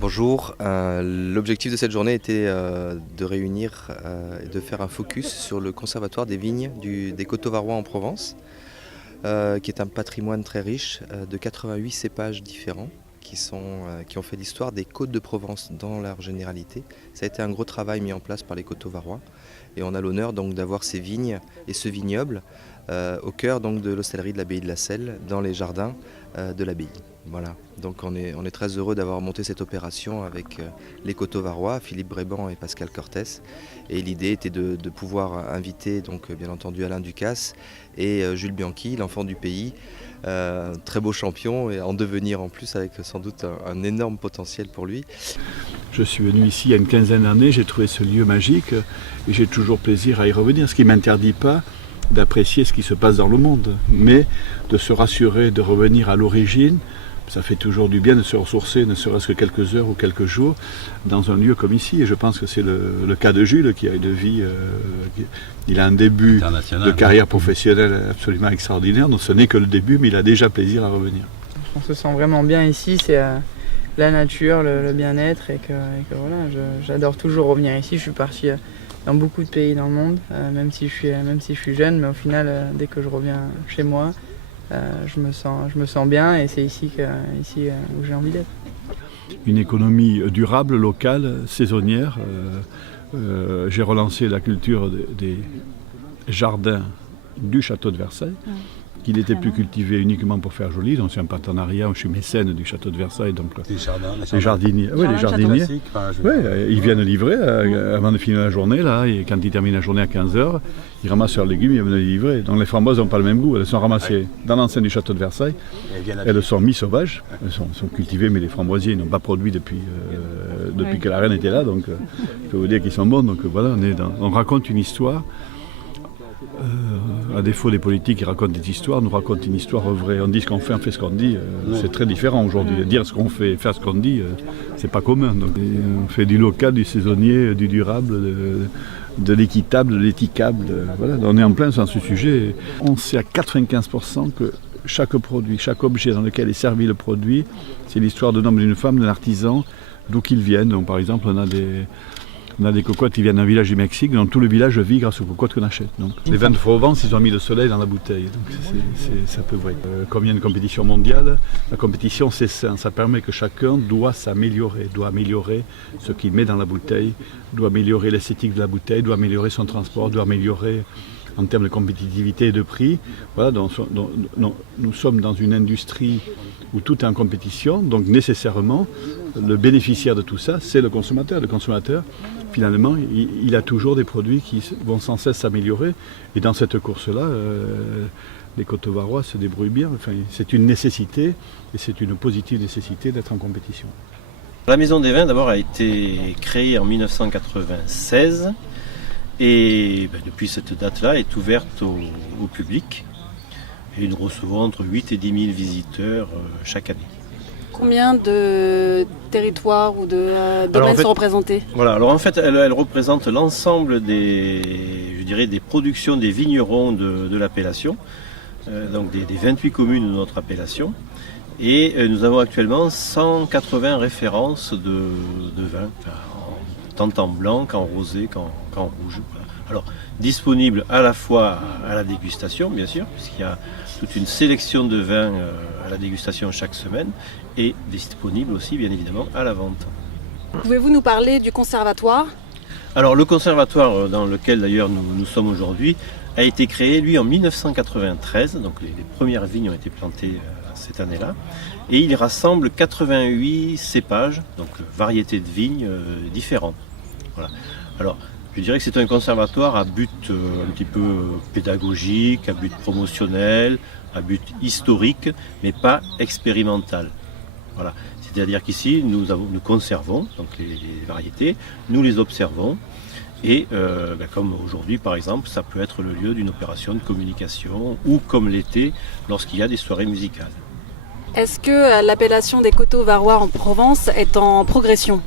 Bonjour, l'objectif de cette journée était de réunir et de faire un focus sur le conservatoire des vignes des Coteaux-Varois en Provence, qui est un patrimoine très riche de 88 cépages différents qui ont fait l'histoire des côtes de Provence dans leur généralité. Ça a été un gros travail mis en place par les Coteaux-Varois et on a l'honneur donc d'avoir ces vignes et ce vignoble au cœur donc de l'hostellerie de l'abbaye de la Selle, dans les jardins de l'abbaye. Voilà, donc on est très heureux d'avoir monté cette opération avec les Coteaux-Varois, Philippe Bréban et Pascal Cortès. Et l'idée était de pouvoir inviter donc bien entendu Alain Ducasse et Jules Bianchi, l'enfant du pays, très beau champion et en devenir en plus avec sans doute un énorme potentiel pour lui. Je suis venu ici il y a une quinzaine d'années, j'ai trouvé ce lieu magique et j'ai toujours plaisir à y revenir, ce qui ne m'interdit pas d'apprécier ce qui se passe dans le monde, mais de se rassurer, de revenir à l'origine. Ça fait toujours du bien de se ressourcer, ne serait-ce que quelques heures ou quelques jours, dans un lieu comme ici. Et je pense que c'est le cas de Jules, qui a une vie, il a un début de carrière professionnelle absolument extraordinaire. Donc ce n'est que le début, mais il a déjà plaisir à revenir. On se sent vraiment bien ici, c'est la nature, le bien-être, et que voilà, j'adore toujours revenir ici. Je suis parti dans beaucoup de pays dans le monde, même si je suis jeune, mais au final, dès que je reviens chez moi, je me sens bien et c'est ici où j'ai envie d'être. Une économie durable, locale, saisonnière. J'ai relancé la culture des jardins du château de Versailles, qui n'était plus cultivé uniquement pour faire joli. Donc c'est un partenariat, je suis mécène du château de Versailles. Donc les jardiniers. Oui, les jardiniers. Ils viennent livrer avant de finir la journée, là, et quand ils terminent la journée à 15h, ils ramassent leurs légumes et ils viennent les livrer. Donc les framboises n'ont pas le même goût. Elles sont ramassées dans l'enceinte du château de Versailles. Elles sont mi-sauvages. Elles sont cultivées, mais les framboisiers n'ont pas produit depuis que la reine était là. Donc je peux vous dire qu'ils sont bons. Donc voilà, on raconte une histoire. À défaut des politiques qui racontent des histoires, nous racontent une histoire vraie. On dit ce qu'on fait, on fait ce qu'on dit. C'est très différent aujourd'hui. Dire ce qu'on fait et faire ce qu'on dit, c'est pas commun. Donc, on fait du local, du saisonnier, du durable, de l'équitable, de l'éthicable. Voilà. On est en plein sur ce sujet. On sait à 95% que chaque produit, chaque objet dans lequel est servi le produit, c'est l'histoire d'un homme et d'une femme, d'un artisan, d'où qu'ils viennent. Donc, par exemple, on a des cocottes qui viennent d'un village du Mexique, donc tout le village vit grâce aux cocottes qu'on achète. Donc, les vins de Provence, ils ont mis le soleil dans la bouteille, donc c'est un peu vrai. Comme il y a une compétition mondiale, la compétition c'est sain, ça permet que chacun doit s'améliorer, doit améliorer ce qu'il met dans la bouteille, doit améliorer l'esthétique de la bouteille, doit améliorer son transport, doit améliorer en termes de compétitivité et de prix. Voilà, nous sommes dans une industrie où tout est en compétition, donc nécessairement, le bénéficiaire de tout ça, c'est le consommateur. Le consommateur, finalement, il a toujours des produits qui vont sans cesse s'améliorer. Et dans cette course-là, les Coteaux-Varois se débrouillent bien. Enfin, c'est une nécessité, et c'est une positive nécessité d'être en compétition. La Maison des Vins, d'abord, a été créée en 1996. Et depuis cette date-là, est ouverte au public. Et nous recevons entre 8 et 10 000 visiteurs chaque année. Combien de territoires ou de domaines sont représentés ? Voilà, alors en fait, elle représente l'ensemble des productions des vignerons de l'appellation, donc des 28 communes de notre appellation. Et nous avons actuellement 180 références de vins, tant en blanc qu'en rosé, qu'en rouge. Voilà. Alors, disponible à la fois à la dégustation, bien sûr, puisqu'il y a toute une sélection de vins à la dégustation chaque semaine, et disponible aussi, bien évidemment, à la vente. Pouvez-vous nous parler du conservatoire ? Alors, le conservatoire dans lequel d'ailleurs nous sommes aujourd'hui a été créé, lui, en 1993, donc les premières vignes ont été plantées cette année-là, et il rassemble 88 cépages, donc variétés de vignes différentes. Voilà. Alors, je dirais que c'est un conservatoire à but un petit peu pédagogique, à but promotionnel, à but historique, mais pas expérimental. Voilà. C'est-à-dire qu'ici, nous conservons donc les variétés, nous les observons, et comme aujourd'hui par exemple, ça peut être le lieu d'une opération de communication, ou comme l'été, lorsqu'il y a des soirées musicales. Est-ce que l'appellation des Coteaux-Varois en Provence est en progression ?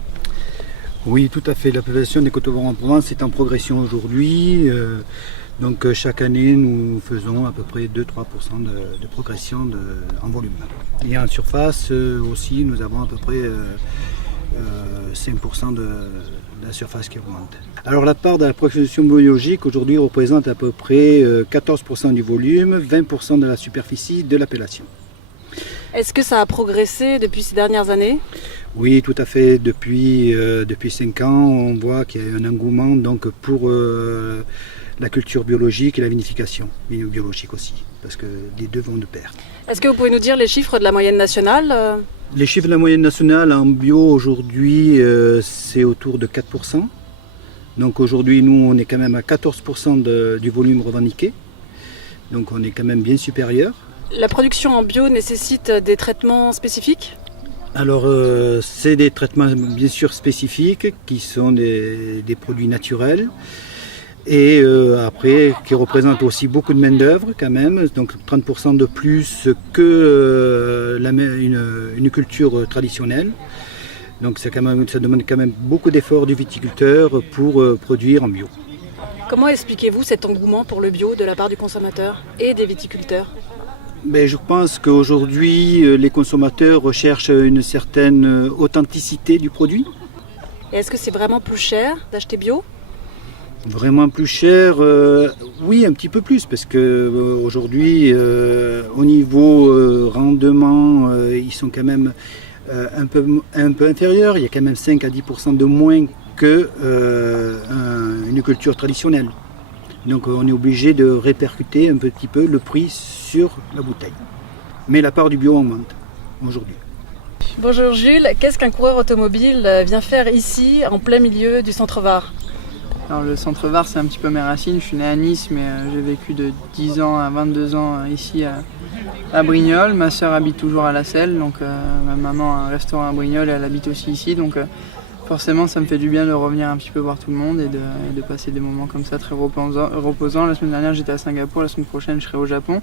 Oui, tout à fait. L'appellation des Coteaux-Varois en Provence est en progression aujourd'hui. Donc chaque année, nous faisons à peu près 2-3% de progression en volume. Et en surface aussi, nous avons à peu près 5% de la surface qui augmente. Alors la part de la production biologique aujourd'hui représente à peu près 14% du volume, 20% de la superficie de l'appellation. Est-ce que ça a progressé depuis ces dernières années? Oui, tout à fait. Depuis 5 ans, on voit qu'il y a un engouement donc, pour la culture biologique et la vinification biologique aussi, parce que les deux vont de pair. Est-ce que vous pouvez nous dire les chiffres de la moyenne nationale? Les chiffres de la moyenne nationale en bio aujourd'hui, c'est autour de 4%. Donc aujourd'hui, nous, on est quand même à 14% du volume revendiqué. Donc on est quand même bien supérieur. La production en bio nécessite des traitements spécifiques? Alors, c'est des traitements bien sûr spécifiques qui sont des produits naturels et après qui représentent aussi beaucoup de main-d'œuvre quand même, donc 30% de plus que une culture traditionnelle. Donc ça demande quand même beaucoup d'efforts du viticulteur pour produire en bio. Comment expliquez-vous cet engouement pour le bio de la part du consommateur et des viticulteurs? Je pense qu'aujourd'hui, les consommateurs recherchent une certaine authenticité du produit. Et est-ce que c'est vraiment plus cher d'acheter bio? Vraiment plus cher, oui, un petit peu plus, parce qu'aujourd'hui, au niveau rendement, ils sont quand même un peu inférieurs. Il y a quand même 5 à 10% de moins qu'une culture traditionnelle. Donc on est obligé de répercuter un petit peu le prix sur la bouteille. Mais la part du bio augmente aujourd'hui. Bonjour Jules, qu'est-ce qu'un coureur automobile vient faire ici, en plein milieu du centre-Var? Alors le centre-Var, c'est un petit peu mes racines. Je suis né à Nice, mais j'ai vécu de 10 ans à 22 ans ici à Brignoles. Ma sœur habite toujours à La Selle, donc ma maman a un restaurant à Brignoles et elle habite aussi ici. Donc forcément, ça me fait du bien de revenir un petit peu voir tout le monde et de passer des moments comme ça très reposants. La semaine dernière, j'étais à Singapour, la semaine prochaine, je serai au Japon.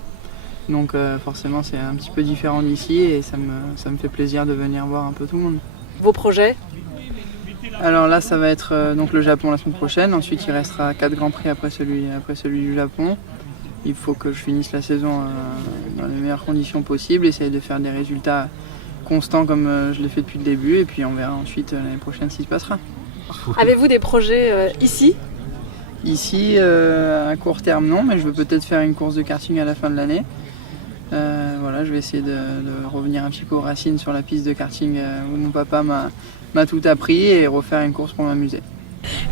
Donc forcément, c'est un petit peu différent d'ici et ça me fait plaisir de venir voir un peu tout le monde. Vos projets? Alors là, ça va être donc le Japon la semaine prochaine. Ensuite, il restera 4 Grands Prix après celui du Japon. Il faut que je finisse la saison dans les meilleures conditions possibles, essayer de faire des résultats constant comme je l'ai fait depuis le début et puis on verra ensuite l'année prochaine s'il se passera. Avez-vous des projets ici? Ici, à court terme non, mais je veux peut-être faire une course de karting à la fin de l'année. Voilà, je vais essayer de revenir un petit peu aux racines sur la piste de karting où mon papa m'a tout appris et refaire une course pour m'amuser.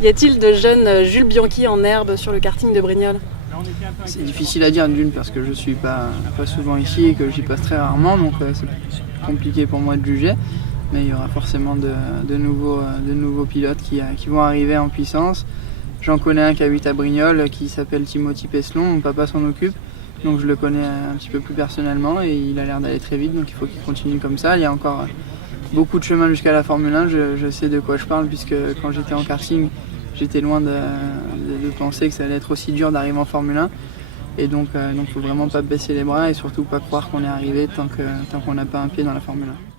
Y a-t-il de jeunes Jules Bianchi en herbe sur le karting de Brignoles? C'est difficile à dire d'une parce que je suis pas souvent ici et que j'y passe très rarement, donc c'est compliqué pour moi de juger, mais il y aura forcément de nouveaux pilotes qui vont arriver en puissance. J'en connais un qui habite à Brignoles qui s'appelle Timothy Peslon, mon papa s'en occupe, donc je le connais un petit peu plus personnellement et il a l'air d'aller très vite, donc il faut qu'il continue comme ça. Il y a encore beaucoup de chemin jusqu'à la Formule 1, je sais de quoi je parle puisque quand j'étais en karting, j'étais loin de penser que ça allait être aussi dur d'arriver en Formule 1. Et donc faut vraiment pas baisser les bras et surtout pas croire qu'on est arrivé tant qu'on n'a pas un pied dans la Formule 1.